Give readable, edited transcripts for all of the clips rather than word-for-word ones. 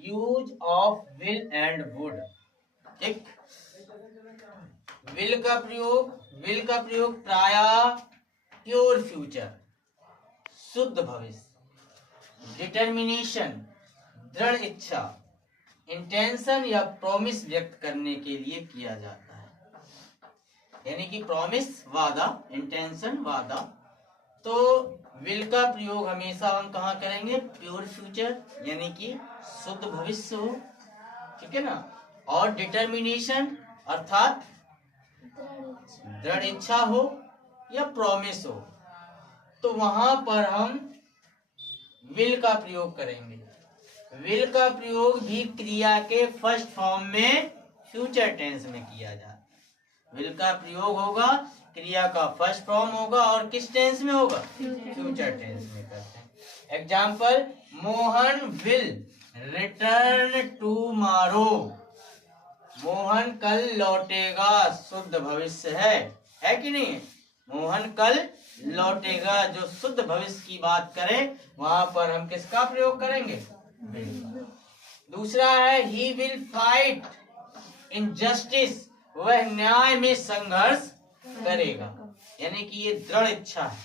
Use of will and would. ठीक, will का प्रयोग प्रायः प्योर फ्यूचर, शुद्ध भविष्य, डिटर्मिनेशन, दृढ़ इच्छा, इंटेंशन या प्रॉमिस व्यक्त करने के लिए किया जाता है। यानी कि प्रॉमिस वादा, इंटेंशन वादा। तो विल का प्रयोग हमेशा हम कहाँ करेंगे? प्योर फ्यूचर यानी कि शुद्ध भविष्य हो, ठीक है ना। और डिटर्मिनेशन अर्थात दृढ़ इच्छा हो या प्रॉमिस हो, तो वहां पर हम विल का प्रयोग करेंगे। विल का प्रयोग भी क्रिया के फर्स्ट फॉर्म में फ्यूचर टेंस में किया जाता है। विल का प्रयोग होगा, क्रिया का फर्स्ट फॉर्म होगा और किस टेंस में होगा? फ्यूचर टेंस में करते हैं। Example, Mohan will return tomorrow. Mohan कल लौटेगा, शुद्ध भविष्य है कि नहीं? मोहन कल लौटेगा, जो शुद्ध भविष्य की बात करें वहां पर हम किसका प्रयोग करेंगे? दूसरा है he will fight in justice, वह न्याय में संघर्ष करेगा। यानी कि ये दृढ़ इच्छा है,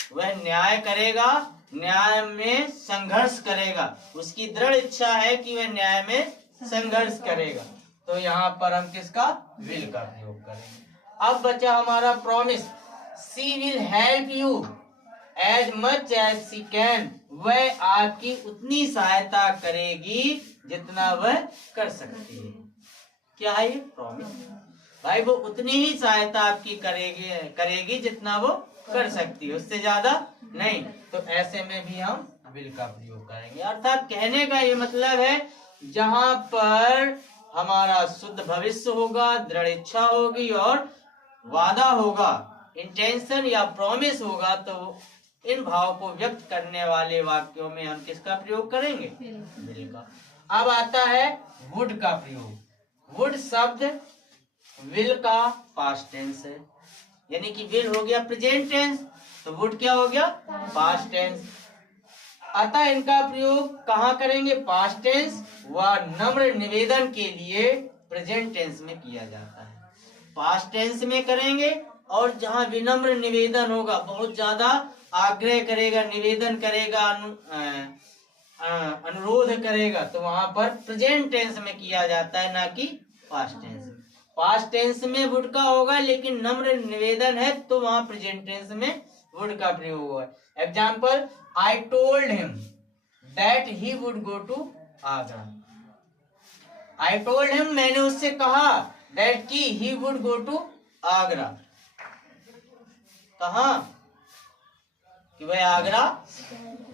वह न्याय करेगा, न्याय में संघर्ष करेगा। उसकी दृढ़ इच्छा है कि वह न्याय में संघर्ष करेगा। तो यहाँ पर हम किसका? विल का प्रयोग करेंगे। अब बचा हमारा promise. She will help you as much as she can, वह आपकी उतनी सहायता करेगी जितना वह कर सकती है। क्या है ये? प्रॉमिस। भाई वो उतनी ही सहायता आपकी करेगी जितना वो कर सकती है, उससे ज्यादा नहीं। तो ऐसे में भी हम विल का प्रयोग करेंगे। अर्थात कहने का ये मतलब है, जहां पर हमारा शुद्ध भविष्य होगा, दृढ़ इच्छा होगी और वादा होगा, इंटेंशन या प्रॉमिस होगा, तो इन भाव को व्यक्त करने वाले वाक्यों में हम किसका प्रयोग करेंगे? विल का। अब आता है वुड का प्रयोग। वुड शब्द विल का पास्ट टेंस है, यानी कि विल हो गया प्रेजेंट टेंस, तो वुड क्या हो गया? Past tense. अतः इनका प्रयोग कहाँ करेंगे? पास्ट टेंस व नम्र निवेदन के लिए प्रेजेंट टेंस में किया जाता है। पास्ट टेंस में करेंगे, और जहाँ विनम्र निवेदन होगा, बहुत ज्यादा आग्रह करेगा, निवेदन करेगा, अनुरोध करेगा, तो वहां पर प्रेजेंट टेंस में किया जाता है, ना कि पास्ट टेंस में। पास्ट टेंस में वुड का होगा, लेकिन नम्र निवेदन है तो वहां प्रेजेंट टेंस में वुड का प्रयोग हुआ। Example, I told him that he would go to Agra. I told him, मैंने उससे कहा, दैट की he would go to Agra. कहा कि वह आगरा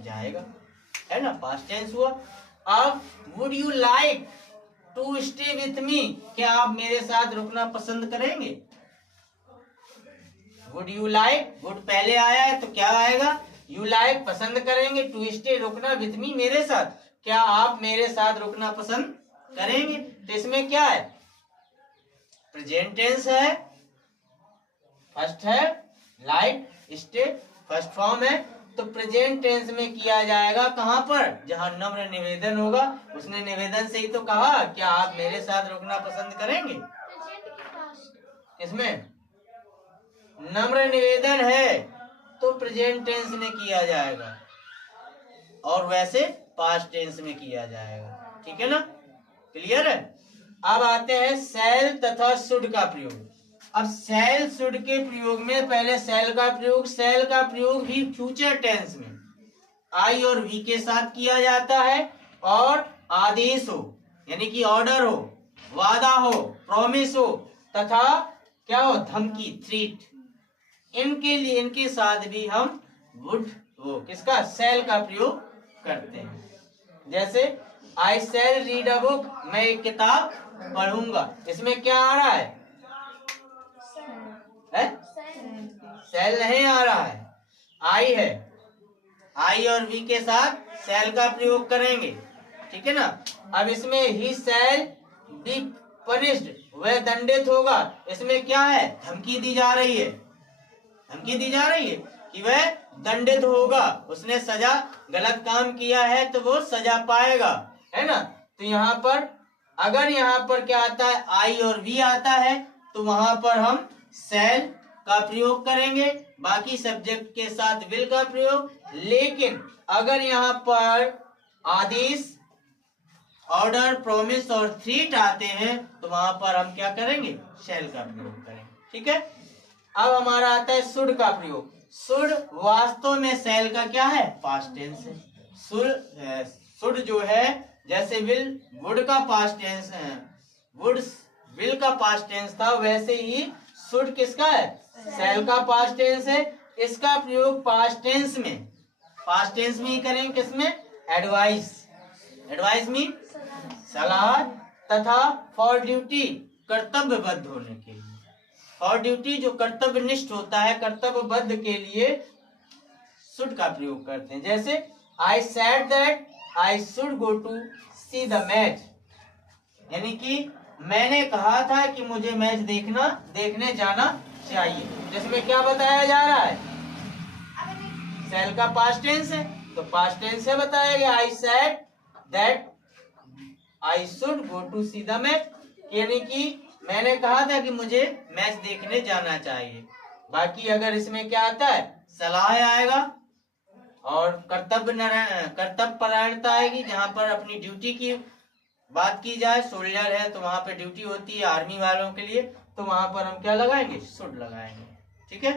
जाएगा, है ना, पास्ट टेंस हुआ। अब would you like to stay with me, क्या आप मेरे साथ रुकना पसंद करेंगे? वुड यू लाइक, वुड पहले आया है तो क्या आएगा? यू लाइक, पसंद करेंगे, टू स्टे रुकना, विथ मी मेरे साथ, क्या आप मेरे साथ रुकना पसंद करेंगे? तो इसमें क्या है? प्रेजेंट टेंस है, फर्स्ट है, लाइक, स्टे फर्स्ट फॉर्म है, तो प्रेजेंट टेंस में किया जाएगा। कहां पर? जहां नम्र निवेदन होगा। उसने निवेदन से ही तो कहा, क्या आप मेरे साथ रुकना पसंद करेंगे? इसमें नम्र निवेदन है तो प्रेजेंट टेंस में किया जाएगा, और वैसे पास्ट टेंस में किया जाएगा। ठीक है ना, क्लियर है? अब आते हैं शैल तथा शुड का प्रयोग। अब शैल शुड के प्रयोग में पहले शैल का प्रयोग भी फ्यूचर टेंस में आई और वी के साथ किया जाता है, और आदेश हो यानी कि ऑर्डर हो, वादा हो, प्रॉमिस हो, तथा क्या हो? धमकी, थ्रेट, इनके लिए इनके साथ भी हम वुड किसका? शैल का प्रयोग करते हैं। जैसे आई शैल रीड अ बुक, मैं एक किताब पढ़ूंगा, इसमें क्या आ रहा है? शैल नहीं आ रहा है, आई है। आई और वी के साथ शैल का प्रयोग करेंगे, ठीक है ना। अब इसमें ही शैल बी पनिश्ड, वह दंडित होगा, इसमें क्या है? धमकी दी जा रही है, कि वह दंडित होगा, उसने सजा, गलत काम किया है तो वो सजा पाएगा। है ना। तो यहाँ पर अगर यहाँ पर क्या आता है, आई और वी आता है, तो वहां पर हम शैल का प्रयोग करेंगे, बाकी सब्जेक्ट के साथ विल का प्रयोग। लेकिन अगर यहाँ पर आदेश, ऑर्डर, प्रॉमिस और थ्रीट आते हैं, तो वहां पर हम क्या करेंगे, शैल का प्रयोग करेंगे। ठीक है। अब हमारा आता है शुड का प्रयोग। शुड वास्तव में शैल का क्या है, पास्ट टेंस है। शुड जो है, जैसे विल वुड का पास्ट टेंस है, वुड विल का पास्ट टेंस था, वैसे ही शुड किसका है, शैल का पास्ट टेंस है। इसका प्रयोग पास्ट टेंस में ही करेंगे, किसमें, एडवाइस, एडवाइस मीन सलाह, तथा फॉर ड्यूटी, कर्तव्यबद्ध होने के लिए। फॉर ड्यूटी जो कर्तव्यनिष्ठ होता है, कर्तव्यबद्ध के लिए शुड का प्रयोग करते हैं। जैसे I said that I should go to see the match, यानी कि मैंने कहा था कि मुझे मैच देखने जाना चाहिए। जिसमें क्या बताया जा रहा है, शैल का पास्ट टेंस है, तो पास्ट टेंस से बताया गया, I said that I should go to see the match, यानी कि मैंने कहा था कि मुझे मैच देखने जाना चाहिए। बाकी अगर इसमें क्या आता है, सलाह आएगा और कर्तव्य परायणता आएगी, जहां पर अपनी ड्यूटी की बात की जाए। सोल्जर है तो वहां पे ड्यूटी होती है आर्मी वालों के लिए, तो वहां पर हम क्या लगाएंगे, शुड लगाएंगे। ठीक है।